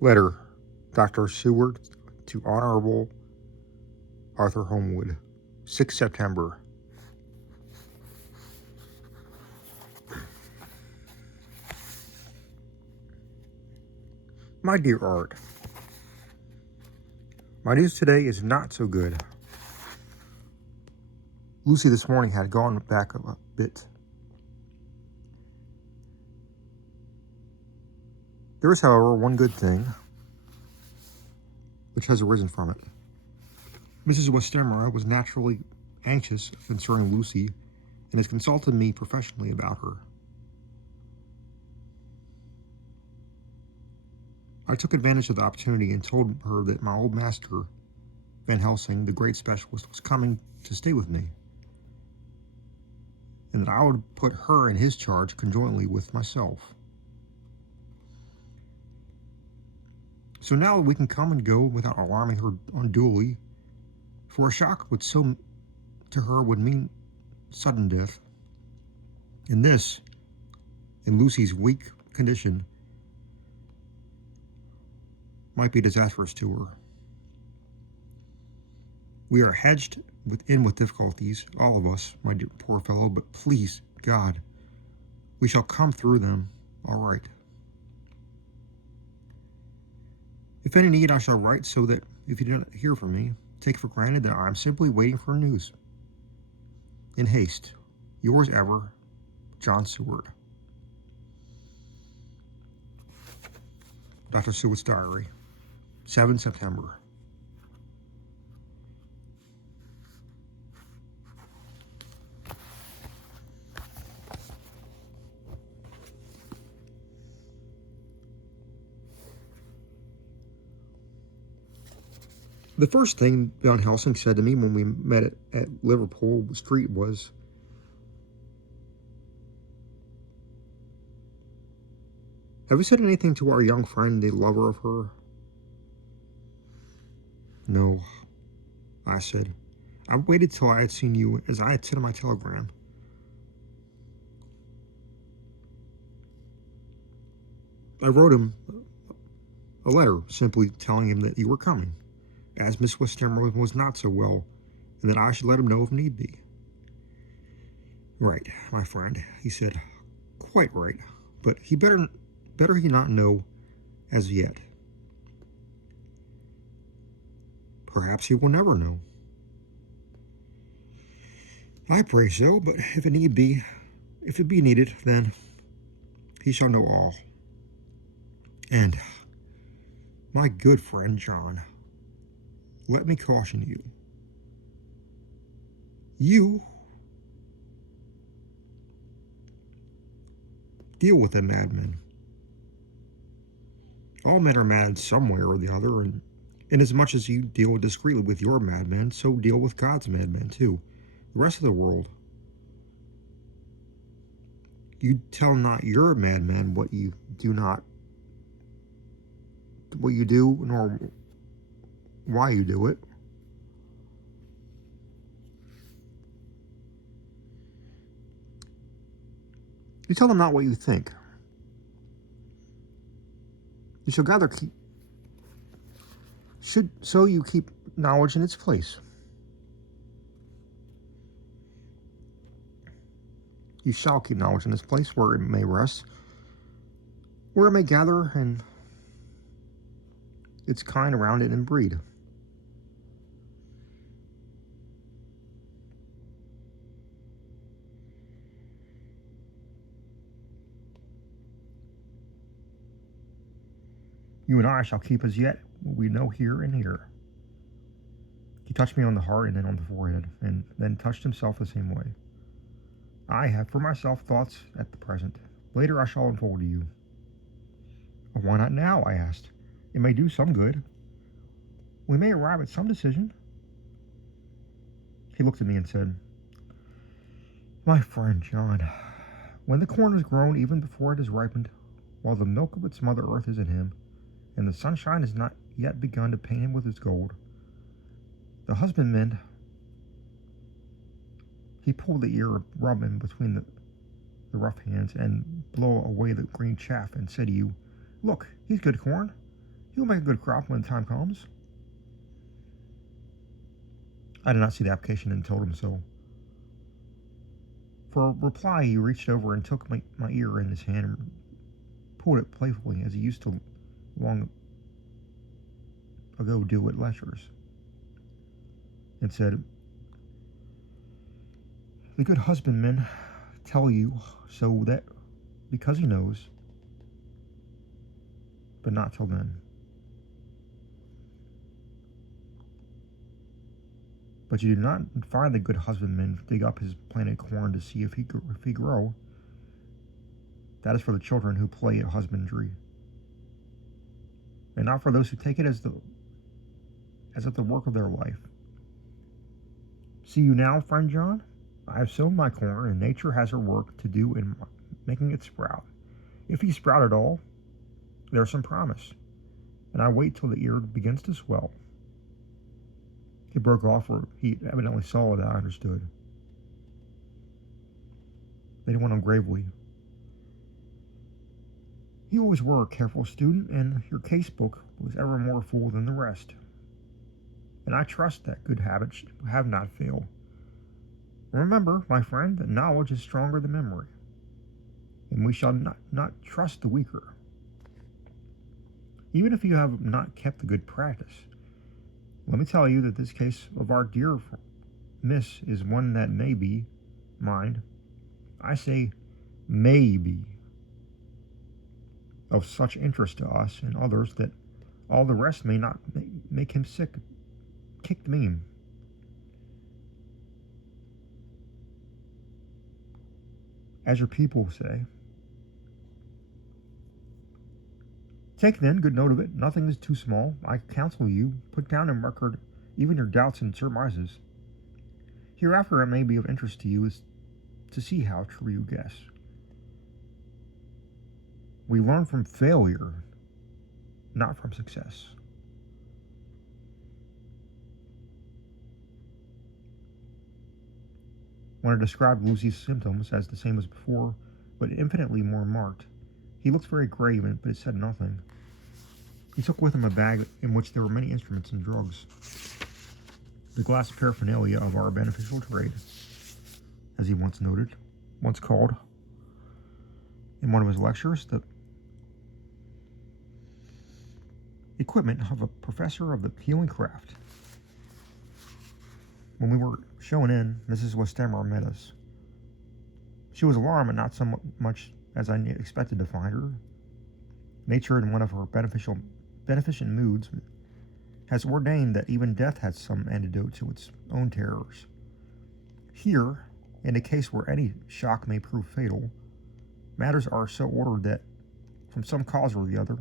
Letter, Dr. Seward to Honorable Arthur Homewood, 6 September. My dear Art, my news today is not so good. Lucy this morning had gone back a bit. There is, however, one good thing which has arisen from it. Mrs. Westenra was naturally anxious concerning Lucy and has consulted me professionally about her. I took advantage of the opportunity and told her that my old master, Van Helsing, the great specialist, was coming to stay with me, and that I would put her in his charge conjointly with myself. So now we can come and go without alarming her unduly, for a shock which so to her would mean sudden death. And this, in Lucy's weak condition, might be disastrous to her. We are hedged with difficulties, all of us, my dear poor fellow, but please, God, we shall come through them all right. If any need, I shall write, so that if you do not hear from me, take for granted that I am simply waiting for news. In haste, yours ever, John Seward. Dr. Seward's Diary, 7 September. The first thing Van Helsing said to me when we met at Liverpool Street was, "Have you said anything to our young friend, the lover of her?" "No," I said. "I waited till I had seen you, as I had said in my telegram." I wrote him a letter simply telling him that you were coming, as Miss Westenra was not so well, and that I should let him know if need be. "Right, my friend," he said. "Quite right, but he better he not know as yet." "Perhaps he will never know." "I pray so, but if it be needed, then he shall know all. And, my good friend John, let me caution you. You deal with a madman. All men are mad some way or the other, and inasmuch as you deal discreetly with your madmen, so deal with God's madmen too, the rest of the world. You tell not your madman what you do, nor why you do it. You tell them not what you think. You shall you keep knowledge in its place. You shall keep knowledge in its place, where it may rest, where it may gather and its kind around it and breed. You and I shall keep as yet what we know here and here." He touched me on the heart and then on the forehead, and then touched himself the same way. "I have for myself thoughts at the present. Later I shall unfold to you." "Why not now?" I asked. "It may do some good. We may arrive at some decision." He looked at me and said, "My friend John, when the corn is grown even before it is ripened, while the milk of its mother earth is in him, and the sunshine has not yet begun to paint him with its gold, the husbandman, he pulled the ear, rub him between the rough hands, and blow away the green chaff, and say to you, 'Look, he's good corn. He'll make a good crop when the time comes. I did not see the application and told him so. For a reply, he reached over and took my ear in his hand and pulled it playfully as he used to long ago do at lectures, and said, "The good husbandman tell you so that because he knows, but not till then. But you do not find the good husbandman dig up his planted corn to see if he grow. That is for the children who play at husbandry, and not for those who take it as of the work of their life. See you now, friend John? I have sown my corn, and nature has her work to do in making it sprout. If he sprout at all, there's some promise, and I wait till the ear begins to swell." He broke off, or he evidently saw that I understood. Then he went on gravely. "You always were a careful student, and your casebook was ever more full than the rest. And I trust that good habits have not failed. Remember, my friend, that knowledge is stronger than memory, and we shall not trust the weaker. Even if you have not kept the good practice, let me tell you that this case of our dear miss is one that may be, mind, I say may be, of such interest to us and others that all the rest may not make him sick, kick the meme. As your people say. Take then good note of it. Nothing is too small. I counsel you, put down in record even your doubts and surmises. Hereafter it may be of interest to you is to see how true you guess. We learn from failure, not from success. When I described Lucy's symptoms as the same as before, but infinitely more marked, he looked very grave, but said nothing. He took with him a bag in which there were many instruments and drugs, the glass paraphernalia of our beneficial trade, as he once called in one of his lectures, the equipment of a professor of the healing craft. When we were shown in, Mrs. Westemmer met us. She was alarmed, but not so much as I expected to find her. Nature, in one of her beneficent moods, has ordained that even death has some antidote to its own terrors. Here, in a case where any shock may prove fatal, matters are so ordered that, from some cause or the other,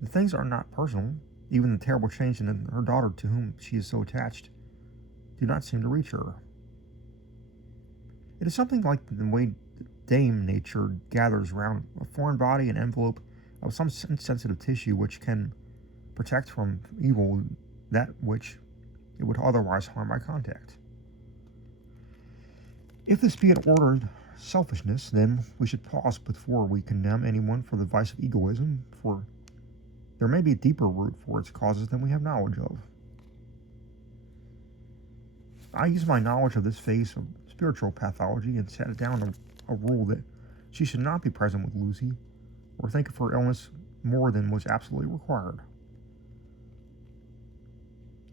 the things are not personal. Even the terrible change in her daughter, to whom she is so attached, do not seem to reach her. It is something like the way Dame Nature gathers round a foreign body an envelope of some sensitive tissue which can protect from evil that which it would otherwise harm by contact. If this be an ordered selfishness, then we should pause before we condemn anyone for the vice of egoism, for there may be a deeper root for its causes than we have knowledge of. I use my knowledge of this phase of spiritual pathology and set down a rule that she should not be present with Lucy or think of her illness more than was absolutely required.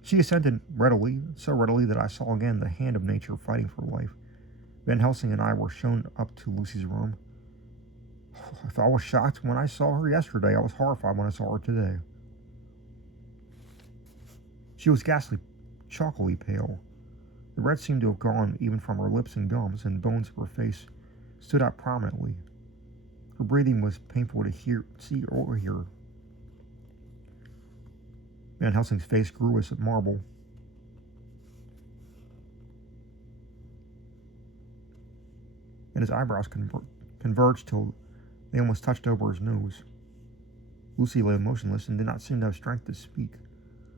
She assented readily, so readily that I saw again the hand of nature fighting for life. Van Helsing and I were shown up to Lucy's room. If I was shocked when I saw her yesterday, I was horrified when I saw her today. She was ghastly, chalkily pale. The red seemed to have gone even from her lips and gums, and the bones of her face stood out prominently. Her breathing was painful to see or hear. Van Helsing's face grew as marble. And his eyebrows converged till they almost touched over his nose. Lucy lay motionless and did not seem to have strength to speak,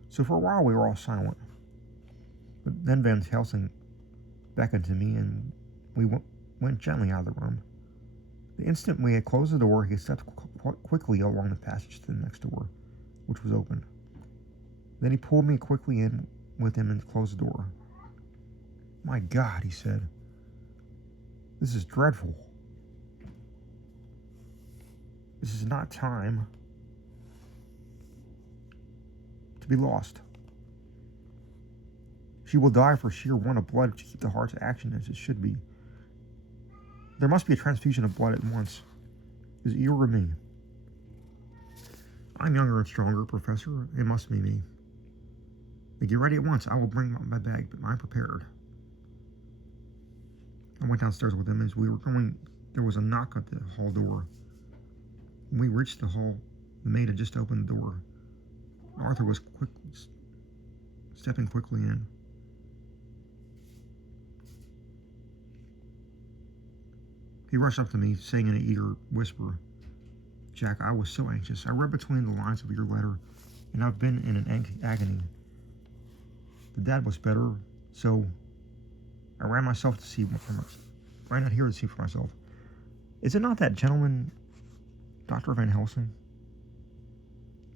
so for a while we were all silent. But then Van Helsing beckoned to me, and we went gently out of the room. The instant we had closed the door, he stepped quickly along the passage to the next door, which was open. Then he pulled me quickly in with him and closed the door. "My God," he said. "This is dreadful. This is not time to be lost. She will die for sheer want of blood to keep the heart's action as it should be. There must be a transfusion of blood at once. Is it you or me? I'm younger and stronger, Professor. It must be me. But get ready at once. I will bring my bag, but I'm prepared." I went downstairs with him. As we were going, there was a knock at the hall door. When we reached the hall, the maid had just opened the door. Arthur was stepping quickly in. He rushed up to me, saying in an eager whisper, "Jack, I was so anxious. I read between the lines of your letter, and I've been in an agony. The dad was better, so I ran out here to see for myself. Is it not that gentleman, Dr. Van Helsing?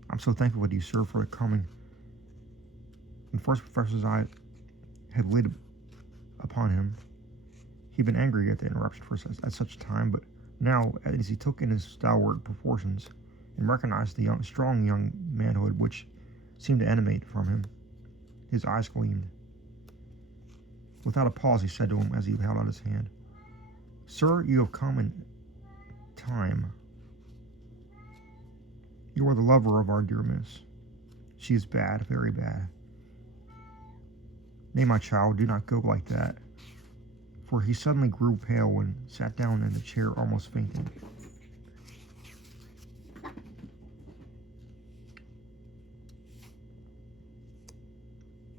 I'm so thankful to you, sir, for coming." When the first professor's eye had lit upon him, he'd been angry at the interruption at such a time, but now, as he took in his stalwart proportions and recognized the strong young manhood which seemed to emanate from him, his eyes gleamed. Without a pause, he said to him as he held out his hand, "Sir, you have come in time. You are the lover of our dear miss. She is bad, very bad. Nay, my child, do not go like that." For he suddenly grew pale and sat down in the chair, almost fainting.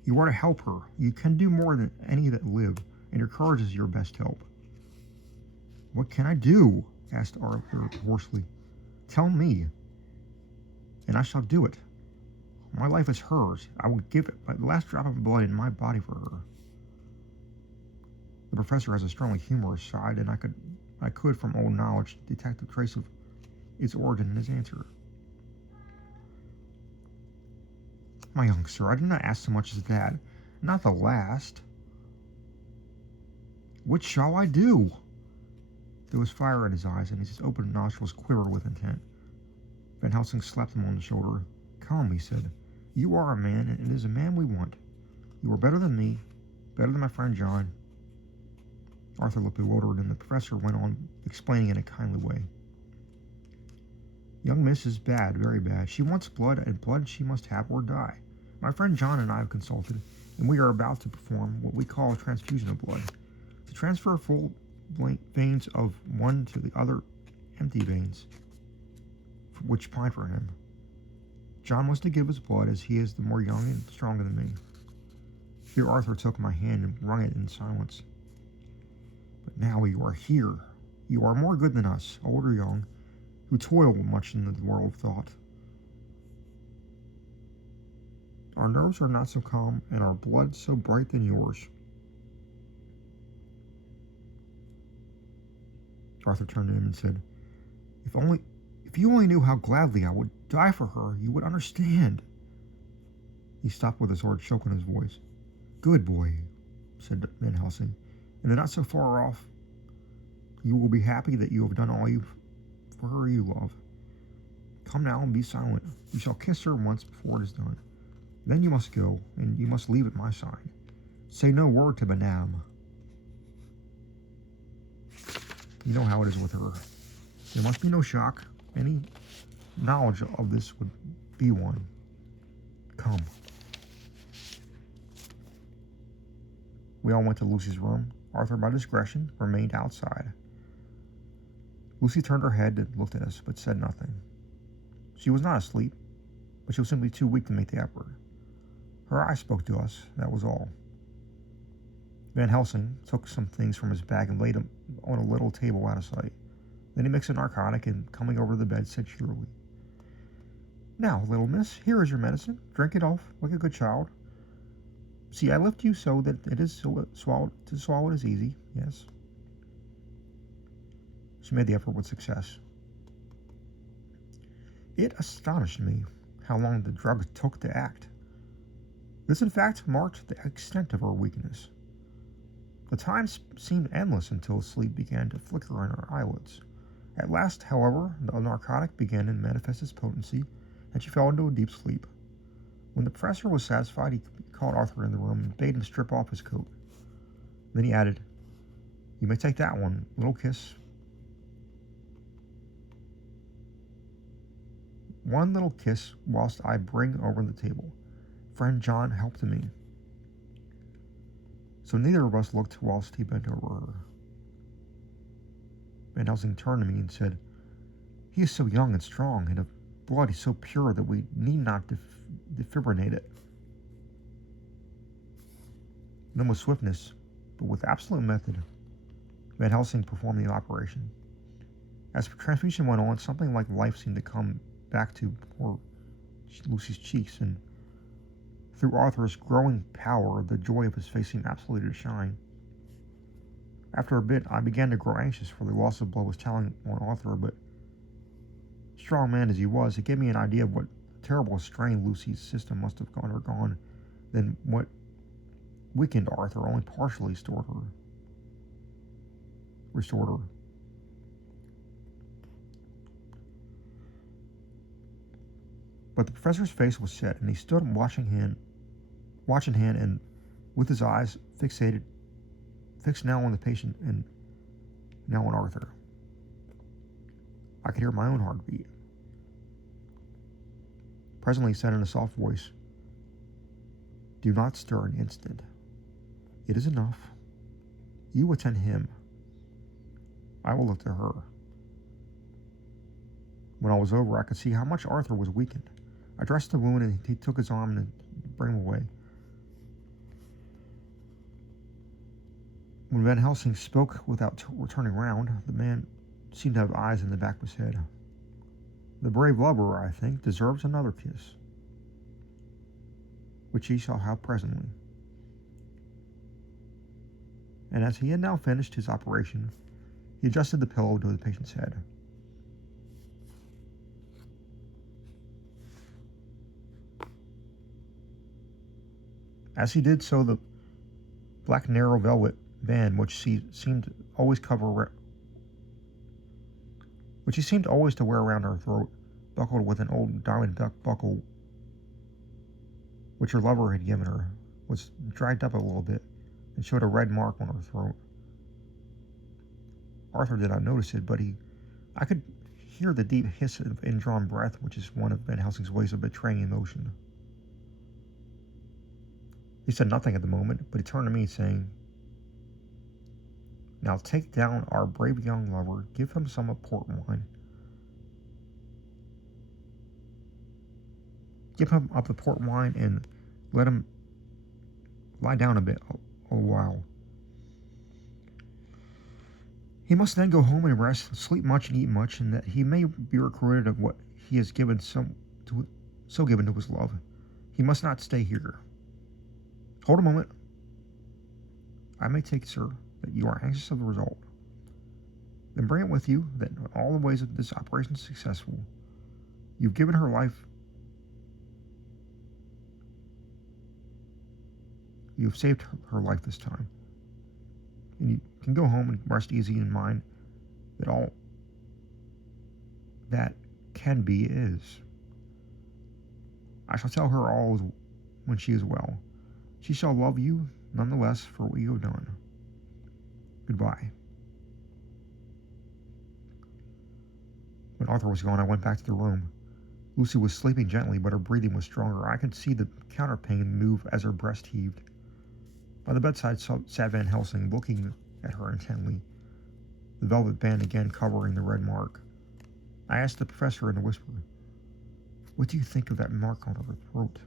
"You are to help her. You can do more than any that live, and your courage is your best help." "What can I do?" asked Arthur hoarsely. "Tell me, and I shall do it. My life is hers. I would give it the last drop of blood in my body for her." The professor has a strongly humorous side, and I could, from old knowledge, detect a trace of its origin in his answer. "My young sir, I did not ask so much as that. Not the last. What shall I do?" There was fire in his eyes, and his open nostrils quivered with intent. Van Helsing slapped him on the shoulder. "Come," he said. "You are a man, and it is a man we want. You are better than me, better than my friend John." Arthur looked bewildered, and the professor went on explaining in a kindly way. "Young Miss is bad, very bad. She wants blood, and blood she must have or die. My friend John and I have consulted, and we are about to perform what we call a transfusion of blood, to transfer full veins of one to the other empty veins, which pine for him. John was to give his blood, as he is the more young and stronger than me." Here Arthur took my hand and wrung it in silence. "But now you are here. You are more good than us, old or young, who toil much in the world of thought. Our nerves are not so calm, and our blood so bright than yours." Arthur turned to him and said, If you only knew how gladly I would die for her, you would understand." He stopped with a sort of choke in his voice. "Good boy," said Van Helsing, "and not so far off. You will be happy that you have done all for her you love. Come now and be silent. You shall kiss her once before it is done. Then you must go, and you must leave at my side. Say no word to Madame. You know how it is with her. There must be no shock. Any knowledge of this would be one. Come." We all went to Lucy's room. Arthur, by discretion, remained outside. Lucy turned her head and looked at us, but said nothing. She was not asleep, but she was simply too weak to make the effort. Her eyes spoke to us, that was all. Van Helsing took some things from his bag and laid them on a little table out of sight. Then he mixed a narcotic and, coming over to the bed, said cheerily, "Now, little miss, here is your medicine. Drink it off like a good child. See, I lift you so that it is to swallow it is easy. Yes." She made the effort with success. It astonished me how long the drug took to act. This, in fact, marked the extent of her weakness. The time seemed endless until sleep began to flicker on her eyelids. At last, however, the narcotic began to manifest its potency, and she fell into a deep sleep. When the professor was satisfied, he called Arthur in the room and bade him strip off his coat. Then he added, "You may take that one, little kiss." "One little kiss whilst I bring over the table. Friend John helped me." So neither of us looked whilst he bent over her. Van Helsing turned to me and said, "He is so young and strong, and of blood is so pure that we need not defibrillate it." Then with swiftness, but with absolute method, Van Helsing performed the operation. As the transfusion went on, something like life seemed to come back to poor Lucy's cheeks, and through Arthur's growing power, the joy of his face seemed absolutely to shine. After a bit, I began to grow anxious, for the loss of blood was telling on Arthur, but strong man as he was, it gave me an idea of what terrible strain Lucy's system must have undergone, then what weakened Arthur only partially restored her. But the professor's face was set, and he stood watch in hand, and with his eyes fixed now on the patient and now on Arthur. I could hear my own heartbeat. Presently he said in a soft voice, "Do not stir an instant. It is enough. You attend him. I will look to her." When all was over, I could see how much Arthur was weakened. I dressed the wound, and he took his arm and brought him away. When Van Helsing spoke without turning round, the man seemed to have eyes in the back of his head. "The brave lover, I think, deserves another kiss, which he shall have presently." And as he had now finished his operation, he adjusted the pillow to the patient's head. As he did so, the black narrow velvet band which he seemed always to wear around her throat, buckled with an old diamond buckle which her lover had given her, was dried up a little bit and showed a red mark on her throat. Arthur did not notice it, but I could hear the deep hiss of indrawn breath, which is one of Van Helsing's ways of betraying emotion. He said nothing at the moment, but he turned to me, saying, "Now take down our brave young lover, give him some of port wine. Give him up the port wine and let him lie down a while. He must then go home and rest, sleep much and eat much, and that he may be recruited of what he has given so given to his love. He must not stay here. Hold a moment. I may take, sir, that you are anxious of the result. Then bring it with you that in all the ways of this operation is successful. You've given her life. You have saved her life this time. And you can go home and rest easy in mind that all that can be is. I shall tell her all when she is well. She shall love you nonetheless for what you have done. Goodbye." When Arthur was gone, I went back to the room. Lucy was sleeping gently, but her breathing was stronger. I could see the counterpane move as her breast heaved. By the bedside sat Van Helsing, looking at her intently, the velvet band again covering the red mark. I asked the professor in a whisper, "What do you think of that mark on her throat?"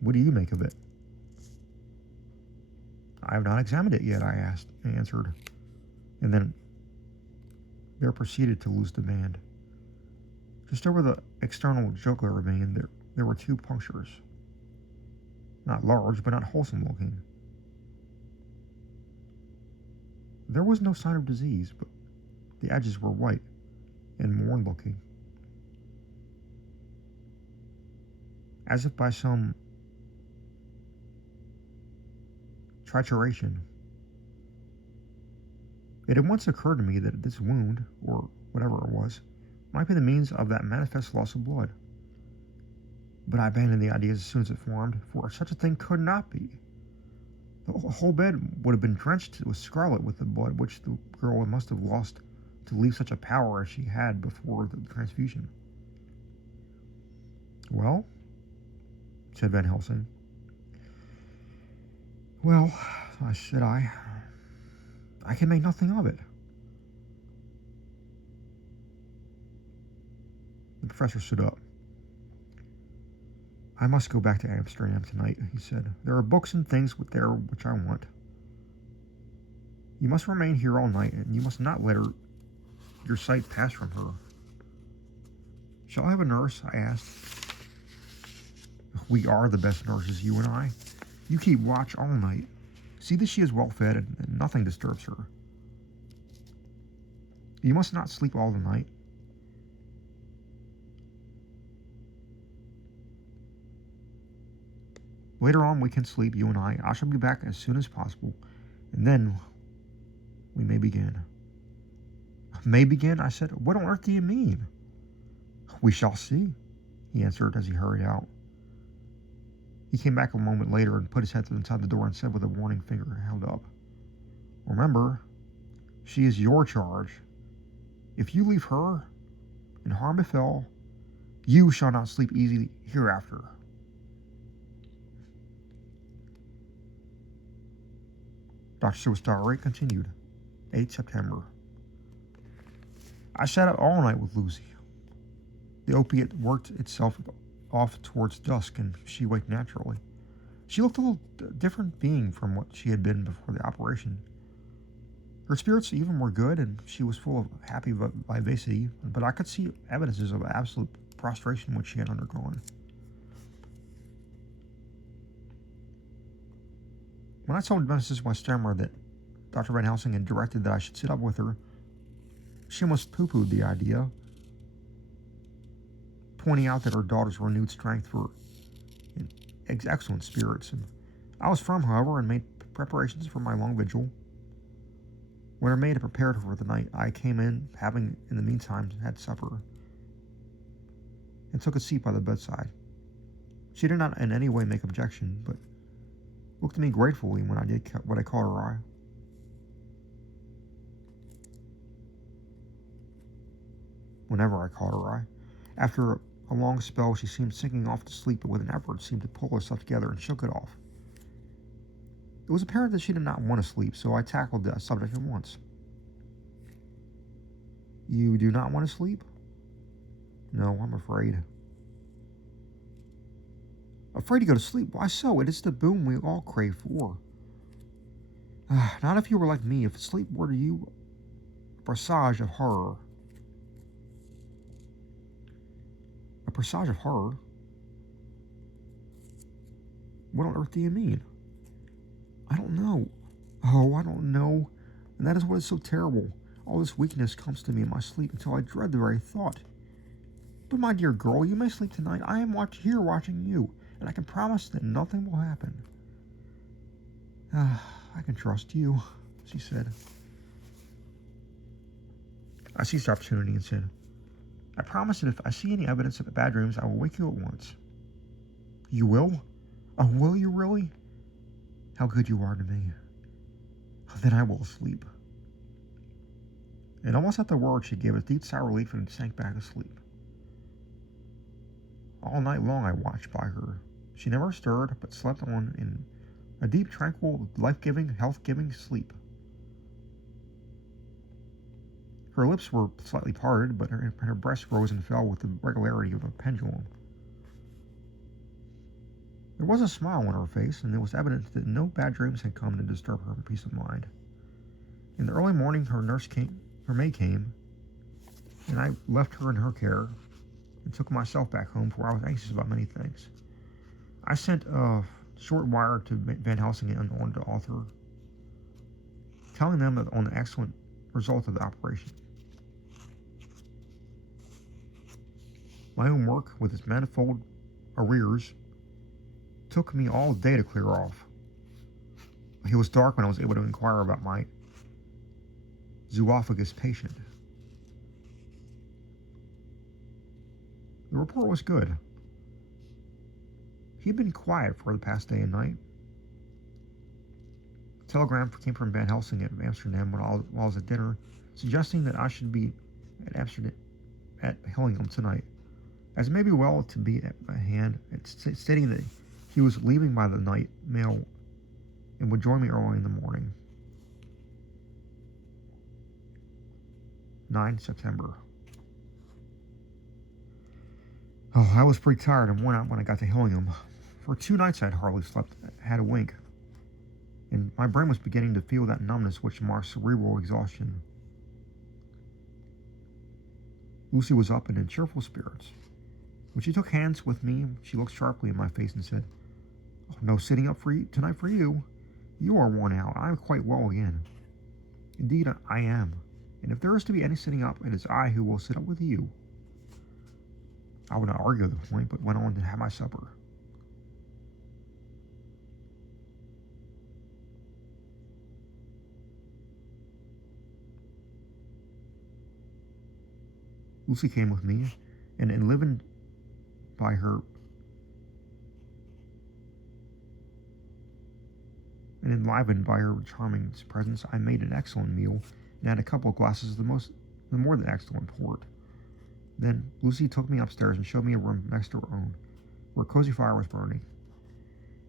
"What do you make of it?" "I have not examined it yet," I answered, and then there proceeded to loose the band. Just over the external jugular vein there were 2 punctures. Not large, but not wholesome looking. There was no sign of disease, but the edges were white and worn-looking, as if by some trituration. It had once occurred to me that this wound, or whatever it was, might be the means of that manifest loss of blood. But I abandoned the idea as soon as it formed, for such a thing could not be. The whole bed would have been drenched with scarlet with the blood which the girl must have lost to leave such a power as she had before the transfusion. Well, said Van Helsing. Well, said I can make nothing of it. The professor stood up. I must go back to Amsterdam tonight, he said. There are books and things there which I want. You must remain here all night, and you must not let your sight pass from her. Shall I have a nurse? I asked. We are the best nurses, you and I. You keep watch all night. See that she is well fed and nothing disturbs her. You must not sleep all the night. Later on we can sleep, you and I. I shall be back as soon as possible, and then we may begin. May begin? I said. What on earth do you mean? We shall see, he answered as he hurried out. He came back a moment later and put his head inside the door and said with a warning finger held up, Remember, she is your charge. If you leave her, and harm befell, you shall not sleep easy hereafter. Dr. Sewell's diary continued. 8 September. I sat up all night with Lucy. The opiate worked itself off towards dusk, and she waked naturally. She looked a little different being from what she had been before the operation. Her spirits even were good, and she was full of happy vivacity, but I could see evidences of absolute prostration which she had undergone. When I told Mrs. Westermer that Dr. Van Helsing had directed that I should sit up with her, she almost pooh-poohed the idea, pointing out that her daughter's renewed strength were in excellent spirits, and I was firm, however, and made preparations for my long vigil. When her maid had prepared her for the night, I came in, having in the meantime had supper, and took a seat by the bedside. She did not in any way make objection, but looked at me gratefully when I did what I caught her eye. Whenever I caught her eye. After a long spell, she seemed sinking off to sleep, but with an effort seemed to pull herself together and shook it off. It was apparent that she did not want to sleep, so I tackled the subject at once. You do not want to sleep? No, I'm afraid. Afraid to go to sleep? Why so? It is the boon we all crave for. Not if you were like me. If sleep were to you a presage of horror. A presage of horror? What on earth do you mean? I don't know. Oh, I don't know. And that is what is so terrible. All this weakness comes to me in my sleep until I dread the very thought. But my dear girl, you may sleep tonight. I am here watching you, and I can promise that nothing will happen. I can trust you, she said. I seized the opportunity and said, I promise that if I see any evidence of bad dreams, I will wake you at once. You will? Oh, will you really? How good you are to me. Then I will sleep. And almost at the word, she gave a deep sigh of relief and sank back asleep. All night long I watched by her. She never stirred, but slept on in a deep, tranquil, life-giving, health-giving sleep. Her lips were slightly parted, but her breast rose and fell with the regularity of a pendulum. There was a smile on her face, and it was evident that no bad dreams had come to disturb her peace of mind. In the early morning, her maid came, and I left her in her care, and took myself back home, for I was anxious about many things. I sent a short wire to Van Helsing and on to author. telling them on the excellent result of the operation. My own work, with its manifold arrears, took me all day to clear off. It was dark when I was able to inquire about my zoophagous patient. The report was good. He had been quiet for the past day and night. A telegram came from Van Helsing at Amsterdam while I was at dinner, suggesting that I should be at Amsterdam at Hillingham tonight, as it may be well to be at my hand, stating that he was leaving by the night mail and would join me early in the morning. 9 September. Oh, I was pretty tired and worn out when I got to Hillingham. For 2 nights I had hardly slept, had a wink, and my brain was beginning to feel that numbness which marks cerebral exhaustion. Lucy was up and in cheerful spirits. When she took hands with me, she looked sharply in my face and said, "Oh, no sitting up tonight for you. You are worn out. I am quite well again." "Indeed, I am. And if there is to be any sitting up, it is I who will sit up with you." I would not argue the point, but went on to have my supper. Lucy came with me, and enlivened by her charming presence, I made an excellent meal and had a couple of glasses of the more than excellent port. Then Lucy took me upstairs and showed me a room next to her own, where a cozy fire was burning.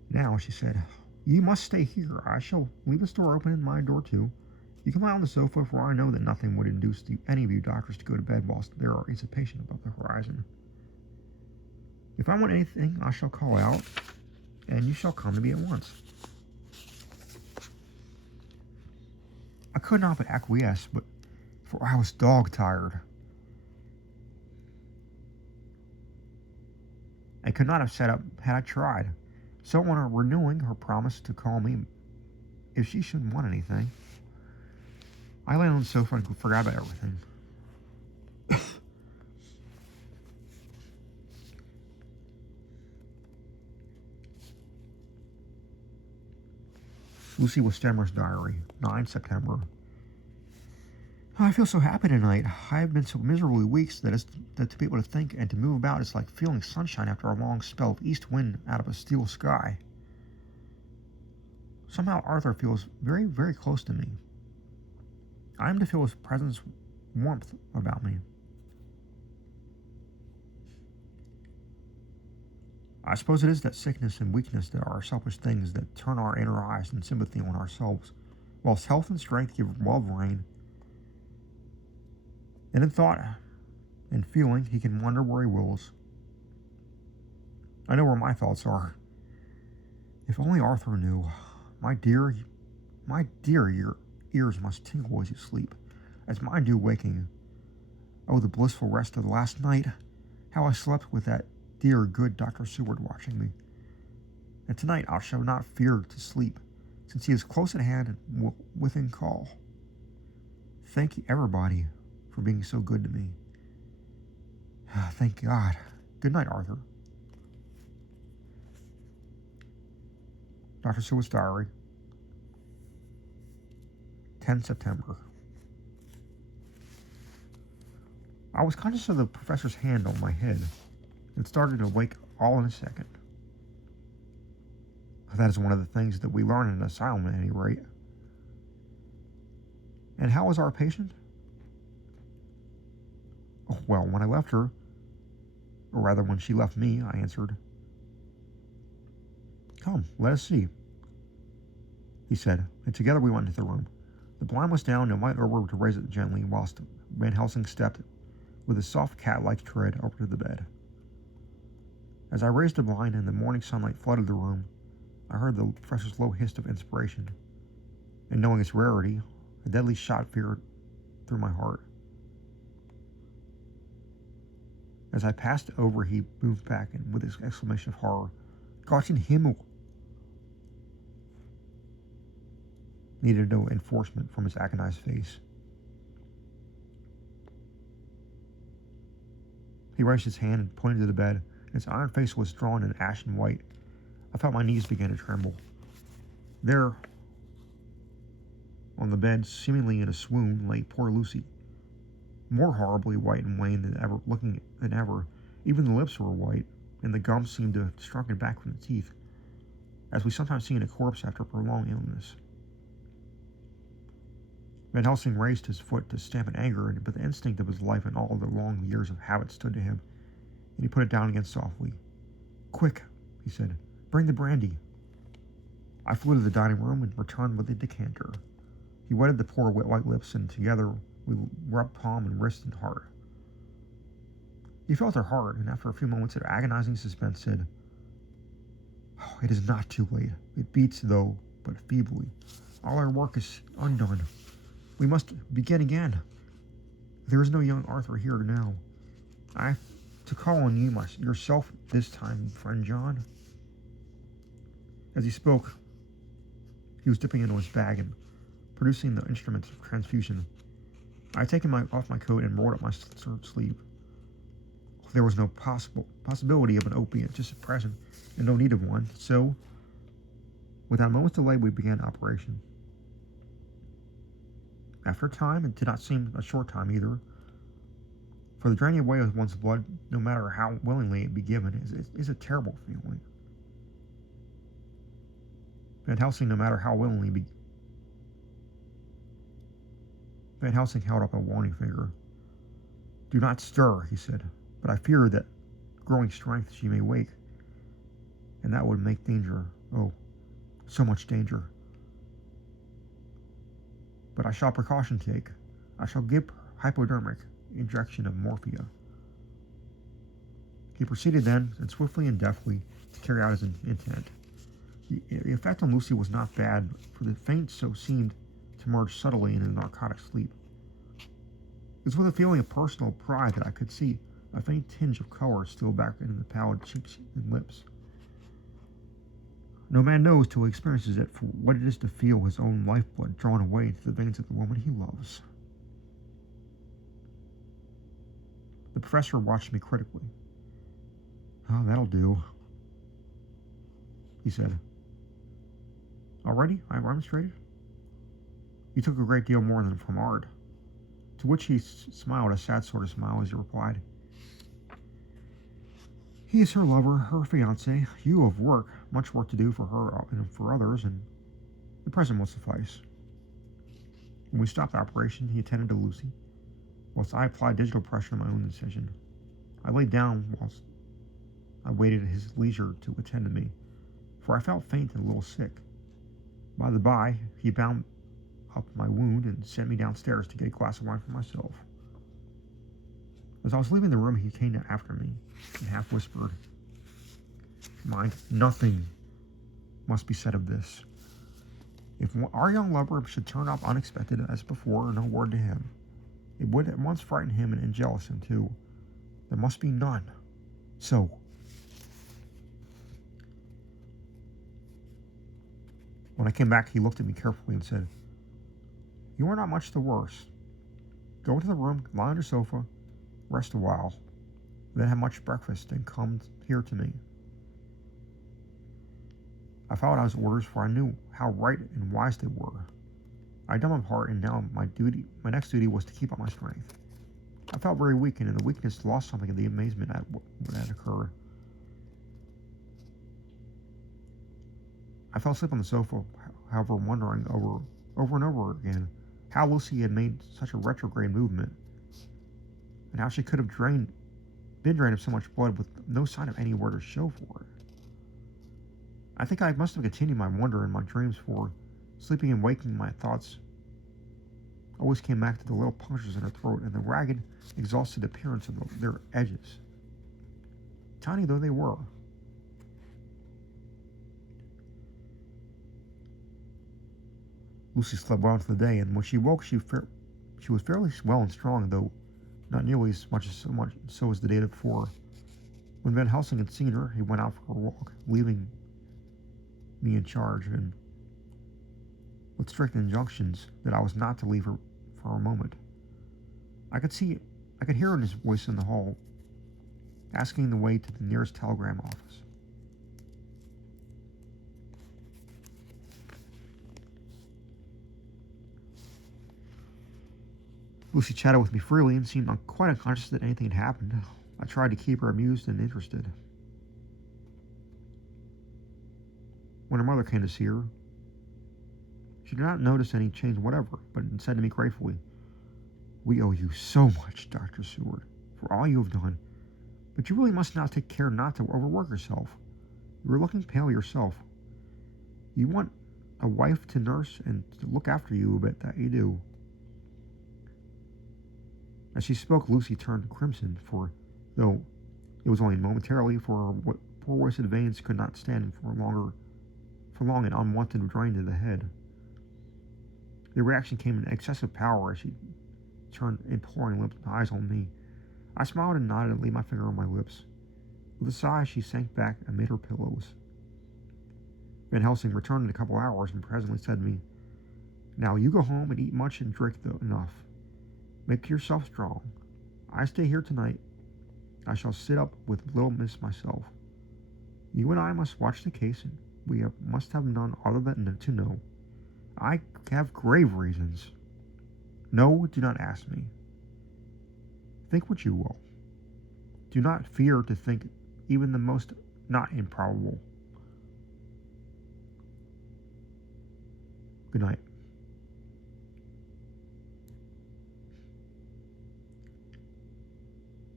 "Now," she said, "you must stay here. I shall leave this door open and my door too. You can lie on the sofa, for I know that nothing would induce any of you doctors to go to bed whilst there is a patient above the horizon. If I want anything, I shall call out, and you shall come to me at once." I could not but acquiesce, for I was dog-tired. I could not have sat up had I tried. So on renewing her promise to call me if she should want anything, I lay on the sofa and forgot about everything. Lucy Westenra's diary, 9 September. I feel so happy tonight. I have been so miserably weak that to be able to think and to move about is like feeling sunshine after a long spell of east wind out of a steel sky. Somehow Arthur feels very, very close to me. I am to feel his presence, warmth about me. I suppose it is that sickness and weakness that are selfish things that turn our inner eyes and sympathy on ourselves, whilst health and strength give love rein. And in thought and feeling, he can wander where he wills. I know where my thoughts are. If only Arthur knew. My dear ears must tingle as you sleep, as mine do waking. Oh, the blissful rest of the last night! How I slept with that dear, good Dr. Seward watching me. And tonight I shall not fear to sleep, since he is close at hand and within call. Thank you, everybody, for being so good to me. Thank God. Good night, Arthur. Dr. Seward's diary, 10 September. I was conscious of the professor's hand on my head and started to wake all in a second. That is one of the things that we learn in an asylum at any rate. And how was our patient? Oh, well, when I left her, or rather when she left me, I answered, "Come, let us see," he said, and together we went into the room. The blind was down and went over to raise it gently, whilst Van Helsing stepped with a soft cat-like tread over to the bed. As I raised the blind and the morning sunlight flooded the room, I heard the professor's low hiss of inspiration, and knowing its rarity, a deadly shot feared through my heart. As I passed over, he moved back, and with his exclamation of horror, "Gott in Himmel!" needed no enforcement from his agonized face. He raised his hand and pointed to the bed. His iron face was drawn in ashen white. I felt my knees begin to tremble. There, on the bed, seemingly in a swoon, lay poor Lucy, more horribly white and wan than ever. Even the lips were white, and the gums seemed to have shrunken back from the teeth, as we sometimes see in a corpse after prolonged illness. Van Helsing raised his foot to stamp in anger, but the instinct of his life and all the long years of habit stood to him, and he put it down again softly. "Quick," he said, "bring the brandy." I flew to the dining room and returned with a decanter. He wetted the poor white lips, and together we rubbed palm and wrist and heart. He felt her heart, and after a few moments of agonizing suspense said, "Oh, it is not too late. It beats, though, but feebly. All our work is undone. We must begin again. There is no young Arthur here now. I have to call on you yourself this time, friend John." As he spoke, he was dipping into his bag and producing the instruments of transfusion. I had taken off my coat and rolled up my shirt sleeve. There was no possibility of an opiate just at present, and no need of one, so, without a moment's delay, we began operation. After a time, it did not seem a short time either, for the draining away of one's blood, no matter how willingly it be given, is a terrible feeling. Van Helsing, no matter how willingly Van Helsing held up a warning finger. "Do not stir," he said, "but I fear that growing strength she may wake, and that would make danger, oh, so much danger. But I shall precaution take. I shall give hypodermic injection of morphia." He proceeded then, and swiftly and deftly, to carry out his intent. The effect on Lucy was not bad, for the faint so seemed to merge subtly in a narcotic sleep. It was with a feeling of personal pride that I could see a faint tinge of color steal back into the pallid cheeks and lips. No man knows till he experiences it for what it is to feel his own lifeblood drawn away into the veins of the woman he loves. The professor watched me critically. "Oh, that'll do," he said. "Already?" I remonstrated. "You took a great deal more than from art." To which he smiled a sad sort of smile as he replied, "He is her lover, her fiancé. You have work, much work to do for her and for others, and the present will suffice." When we stopped operation, he attended to Lucy, whilst I applied digital pressure to my own incision. I laid down whilst I waited his leisure to attend to me, for I felt faint and a little sick. By the by, he bound up my wound and sent me downstairs to get a glass of wine for myself. As I was leaving the room, he came after me and half whispered, "Mind, nothing must be said of this. If our young lover should turn up unexpected as before, no word to him. It would at once frighten him and jealous him too. There must be none. So." When I came back, he looked at me carefully and said, "You are not much the worse. Go into the room, lie on your sofa, rest a while, then have much breakfast, and come here to me." I followed his orders, for I knew how right and wise they were. I had done my part, and now my next duty was to keep up my strength. I felt very weak, and in the weakness lost something of the amazement at what had occurred. I fell asleep on the sofa, however, wondering over and over again how Lucy had made such a retrograde movement, and how she could have been drained of so much blood with no sign of anywhere to show for it. I think I must have continued my wonder in my dreams, for sleeping and waking, my thoughts always came back to the little punctures in her throat and the ragged, exhausted appearance of their edges, tiny though they were. Lucy slept well into the day, and when she woke, she was fairly well and strong, though not nearly as much as the day before. When Van Helsing had seen her, he went out for a walk, leaving me in charge, and with strict injunctions that I was not to leave her for a moment. I could hear his voice in the hall, asking the way to the nearest telegram office. Lucy chatted with me freely and seemed quite unconscious that anything had happened. I tried to keep her amused and interested. When her mother came to see her, she did not notice any change whatever, but said to me gratefully, "We owe you so much, Dr. Seward, for all you have done. But you really must now take care not to overwork yourself. You are looking pale yourself. You want a wife to nurse and to look after you a bit, that you do." As she spoke, Lucy turned crimson, though it was only momentarily, for her poor wasted veins could not stand for long an unwanted drain to the head. The reaction came in excessive power as she turned imploring eyes on me. I smiled and nodded and laid my finger on my lips. With a sigh, she sank back amid her pillows. Van Helsing returned in a couple hours and presently said to me, "Now you go home and eat much and drink enough. Make yourself strong. I stay here tonight. I shall sit up with little miss myself. You and I must watch the case, and must have none other than to know. I have grave reasons. No, do not ask me. Think what you will. Do not fear to think even the most not improbable. Good night."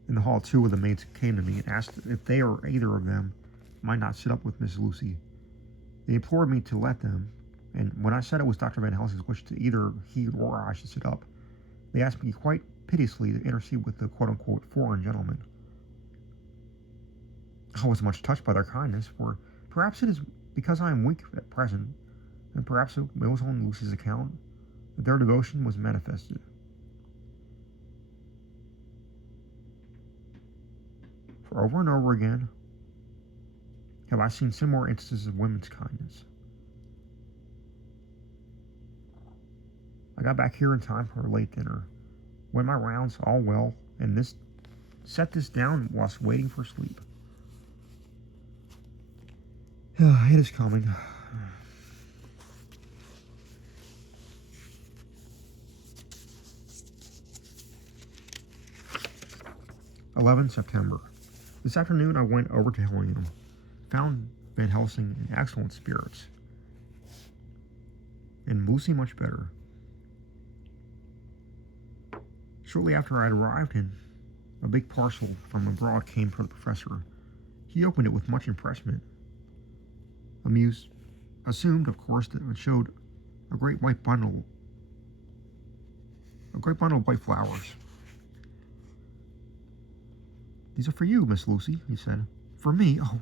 In the hall, two of the maids came to me and asked if they or either of them might not sit up with Miss Lucy. They implored me to let them, and when I said it was Dr. Van Helsing's wish that either he or I should sit up, they asked me quite piteously to intercede with the quote-unquote foreign gentleman. I was much touched by their kindness, for perhaps it is because I am weak at present, and perhaps it was on Lucy's account, that their devotion was manifested. For over and over again have I seen similar instances of women's kindness. I got back here in time for a late dinner, went my rounds all well, and set this down whilst waiting for sleep. It is coming. 11 September. This afternoon I went over to Hillingham, found Van Helsing in excellent spirits, and Lucy much better. Shortly after I had arrived in, a big parcel from abroad came for the professor. He opened it with much impressment. Amused, assumed, of course, that it showed a great bundle of white flowers. "These are for you, Miss Lucy," he said. "For me? Oh,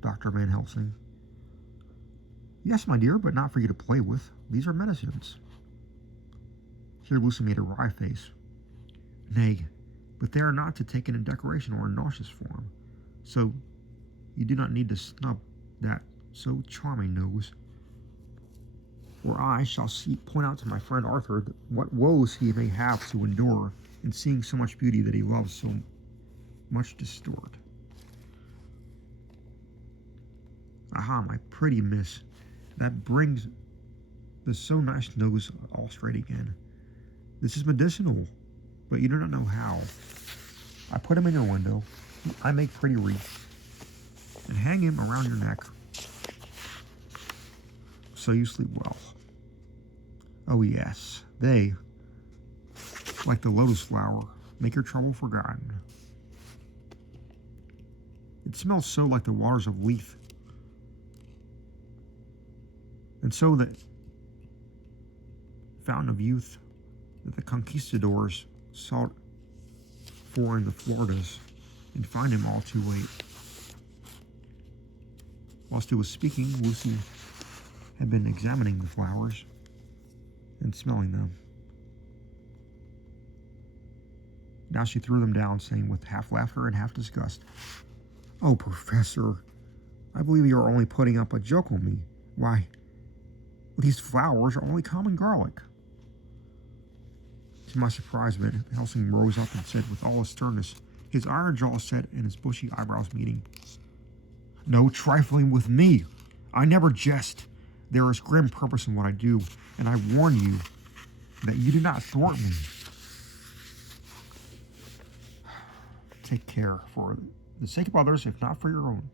Dr. Van Helsing." "Yes, my dear, but not for you to play with. These are medicines." Here Lucy made a wry face. "Nay, but they are not to take in decoration or in nauseous form, so you do not need to snub that so charming nose. Or I shall point out to my friend Arthur what woes he may have to endure in seeing so much beauty that he loves so much distort. Aha, my pretty miss, that brings the so nice nose all straight again. This is medicinal, but you do not know how. I put him in your window, I make pretty wreaths, and hang him around your neck, so you sleep well. Oh yes, they, like the lotus flower, make your trouble forgotten. It smells so like the waters of Lethe, and so that fountain of youth that the conquistadors sought for in the Floridas, and find him all too late." Whilst he was speaking, Lucy had been examining the flowers and smelling them. Now she threw them down, saying with half laughter and half disgust, "Oh, Professor, I believe you are only putting up a joke on me. Why, These flowers are only common garlic. To my surprise, Van Helsing rose up and said with all his sternness, his iron jaw set and his bushy eyebrows meeting, "No trifling with me. I never jest. There is grim purpose in what I do, and I warn you that you do not thwart me. Take care, for the sake of others, if not for your own."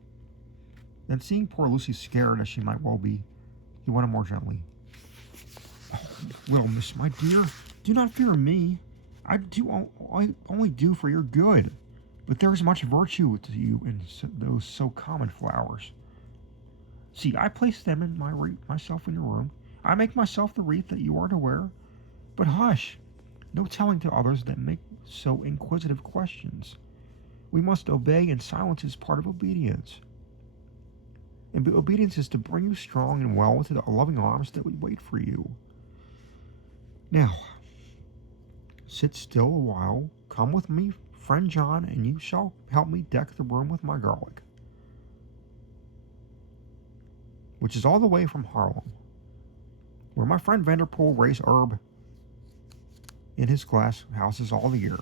Then, seeing poor Lucy scared as she might well be, he went on more gently. "Oh, well, miss, my dear, do not fear me. I only do for your good. But there is much virtue to you in those so common flowers. See, I place them in myself in your room. I make myself the wreath that you are to wear. But hush, no telling to others that make so inquisitive questions. We must obey, and silence is part of obedience. And obedience is to bring you strong and well into the loving arms that we wait for you. Now, sit still a while. Come with me, friend John, and you shall help me deck the room with my garlic, which is all the way from Harlem, where my friend Vanderpool raised herb in his glass houses all the year.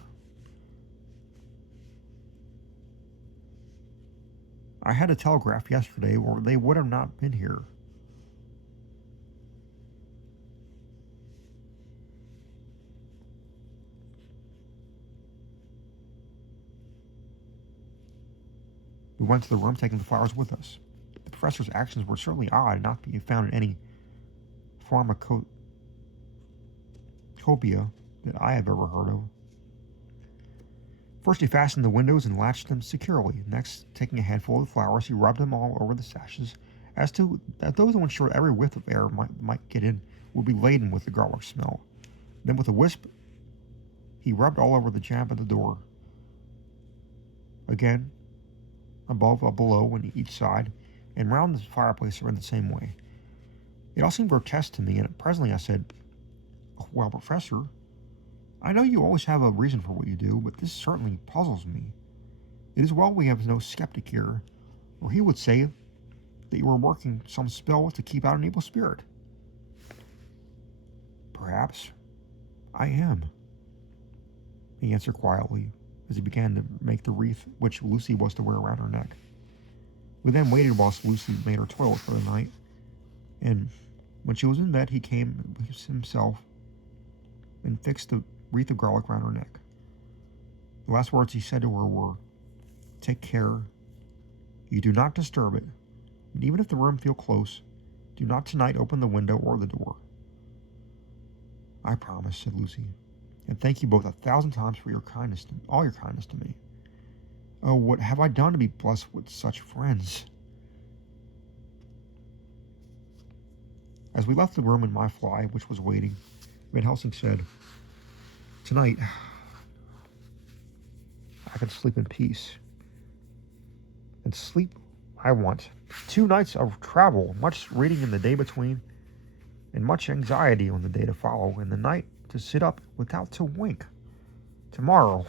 I had a telegraph yesterday, or they would have not been here. We went to the room, taking the flowers with us. The professor's actions were certainly odd, not to be found in any pharmacopoeia that I have ever heard of. First, he fastened the windows and latched them securely. Next, taking a handful of the flowers, he rubbed them all over the sashes, as though to ensure every whiff of air might get in would be laden with the garlic smell. Then, with a wisp, he rubbed all over the jamb of the door. Again, above, below, and each side, and round the fireplace in the same way. It all seemed grotesque to me, and presently I said, "Oh, well, Professor, I know you always have a reason for what you do, but this certainly puzzles me. It is well we have no skeptic here, or he would say that you were working some spell to keep out an evil spirit." "Perhaps I am," he answered quietly, as he began to make the wreath which Lucy was to wear around her neck. We then waited whilst Lucy made her toilet for the night, and when she was in bed, he came himself and fixed the wreath of garlic round her neck. The last words he said to her were, "Take care. You do not disturb it, and even if the room feel close, do not tonight open the window or the door." "I promise," said Lucy, "and thank you both 1,000 times for your kindness, all your kindness to me. Oh, what have I done to be blessed with such friends?" As we left the room in my fly, which was waiting, Van Helsing said, "Tonight, I can sleep in peace. And sleep I want. 2 nights of travel, much reading in the day between, and much anxiety on the day to follow, and the night to sit up without to wink. Tomorrow,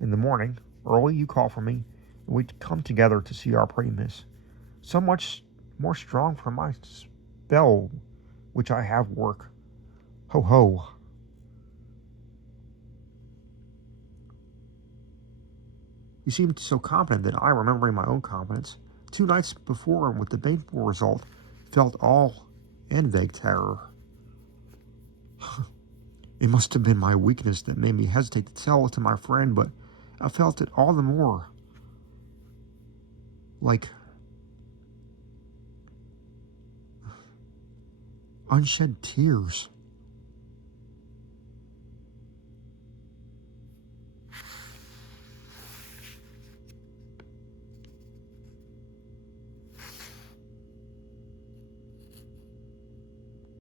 in the morning, early, you call for me, and we come together to see our pretty miss. So much more strong for my spell, which I have work. Ho, ho." He seemed so confident that I, remembering my own confidence, 2 nights before and with the painful result, felt all and vague terror. It must have been my weakness that made me hesitate to tell it to my friend, but I felt it all the more like unshed tears.